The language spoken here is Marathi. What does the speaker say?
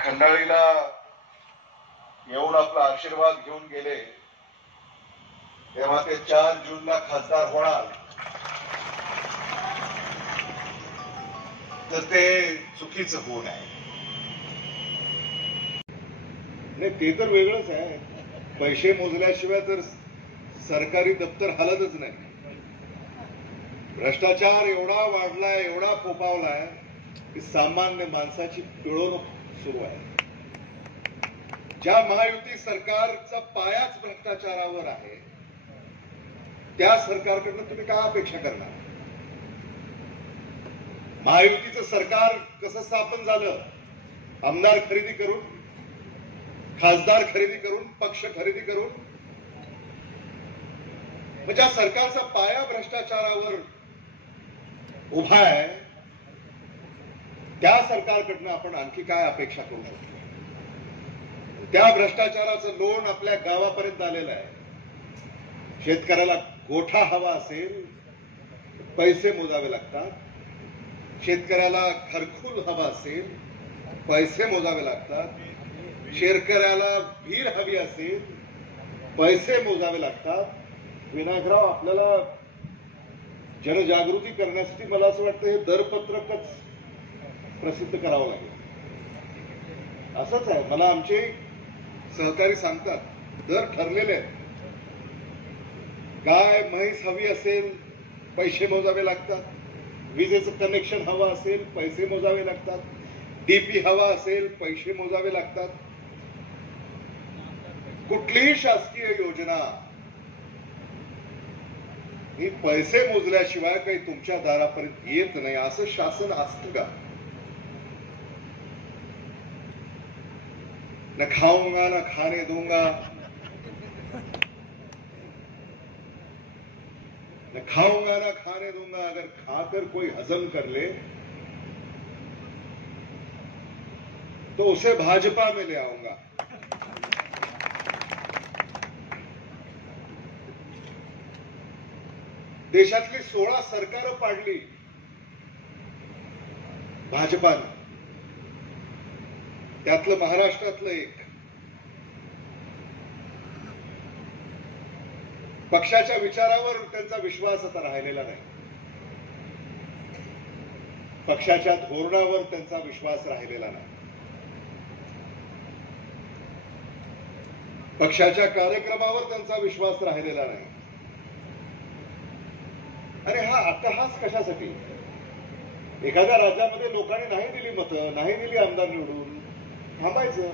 खंडाळीला येऊन आपला आशीर्वाद घेऊन गेले तेव्हा ते 4 जूनला खासदार होणार तर ते चुकीचं होऊ नये. नाही ते तर वेगळंच आहे. पैसे मोजल्याशिवाय तर सरकारी दप्तर हलतच नाही. भ्रष्टाचार एवढा वाढलाय, एवढा फोपावलाय की सामान्य माणसाची पिळवणूक सुरू आहे. ज्या महायुती सरकारचा पायाच भ्रष्टाचारावर आहे त्या सरकारकडनं तुम्ही काय अपेक्षा करणार? महायुतीचं सरकार कसं स्थापन झालं? आमदार खरेदी करून, खासदार खरेदी करून, पक्ष खरेदी करून. ज्या सरकारचा पाया भ्रष्टाचारावर उभा आहे त्या सरकारकडनं आपण आणखी काय अपेक्षा करू शकतो? त्या भ्रष्टाचाराचं लोण आपल्या गावापर्यंत आलेलं आहे. शेतकऱ्याला गोठा हवा असेल पैसे मोजावे लागतात. शेतकऱ्याला घरकुल हवा असेल पैसे मोजावे लागतात. शेतकऱ्याला विहीर हवी असेल पैसे मोजावे लागतात. विनायकराव, आपल्याला जनजागृती करण्यासाठी मला असं वाटतं हे दरपत्रकच प्रसिद्ध करावं लागेल. असंच आहे. मला आमचे सहकारी सांगतात दर ठरलेले आहेत. गाय म्हैस हवी असेल पैसे मोजावे लागतात. विजेचं कनेक्शन हवं असेल पैसे मोजावे लागतात. डीपी हवा असेल पैसे मोजावे लागतात. कुठलीही शासकीय योजना ही पैसे मोजल्याशिवाय काही तुमच्या दारापर्यंत येत नाही असं शासन असतं का? न खाऊंगा न खाने दूंगा, न खाऊंगा न खाने दूंगा, अगर खाकर कोई हजम कर ले तो उसे भाजपा में ले आऊंगा. देशातली 16 सरकारं पाडली भाजपानं, त्यातलं महाराष्ट्रातलं एक. पक्षाच्या विचारावर त्यांचा विश्वास आता राहिलेला नाही. पक्षाच्या धोरणावर त्यांचा विश्वास राहिलेला नाही. पक्षाच्या कार्यक्रमावर त्यांचा विश्वास राहिलेला नाही. अरे हा अट्टहास कशासाठी? एखाद्या राज्यामध्ये लोकांनी नाही दिली मतं, नाही दिली आमदार निवडून, थांबायचं.